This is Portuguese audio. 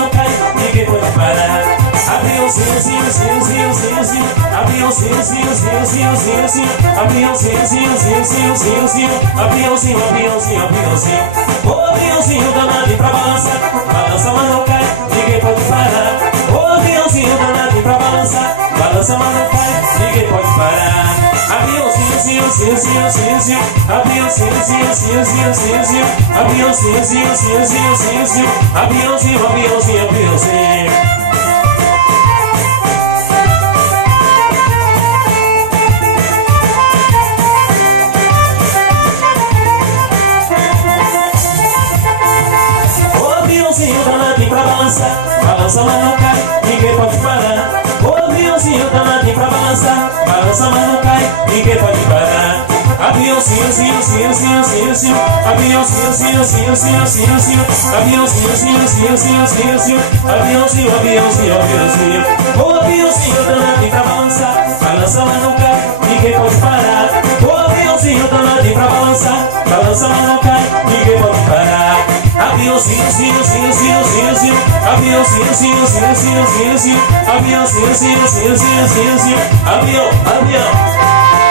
não cai, ninguém pode parar. Aviãozinho, zinho, zinho, zinho, zinho, zinho. Aviãozinho, zinho, zinho, zinho, zinho, zinho. Aviãozinho, zinho, zinho, zinho, zinho, zinho. Aviãozinho, aviãozinho, aviãozinho. O aviãozinho danado pra balançar. Balança, mas não cai, ninguém pode parar. O aviãozinho danado pra balançar. Balança, mas não cai, ninguém pode parar. Aviãozinho, zinho, zinho, zinho, zinho, zinho. Aviãozinho, zinho, zinho, zinho, zinho, zinho. Aviãozinho, zinho, zinho, zinho, zinho, zinho. Aviãozinho, aviãozinho, aviãozinho. Pra balançar, balança, mas não cai, ninguém pode parar. O aviãozinho danadinho pra balançar, balança, mas não cai, ninguém pode parar. Aviãozinho, zinho, zinho, zinho, zinho, zinho. Aviãozinho, zinho, zinho, zinho, zinho, zinho. Aviãozinho, zinho, zinho, zinho, zinho, zinho. Aviãozinho, aviãozinho, aviãozinho. O aviãozinho danadinho pra balançar, balança, mas não cai, ninguém pode parar. O aviãozinho danadinho pra balançar, balança, mas não cai, ninguém pode parar. Aviãozinho, zinho, zinho, zinho, zinho, zinho. Aviãozinho, zinho, zinho, zinho, zinho, zinho. Aviãozinho, zinho, zinho, zinho, zinho, zinho. Avião, avião.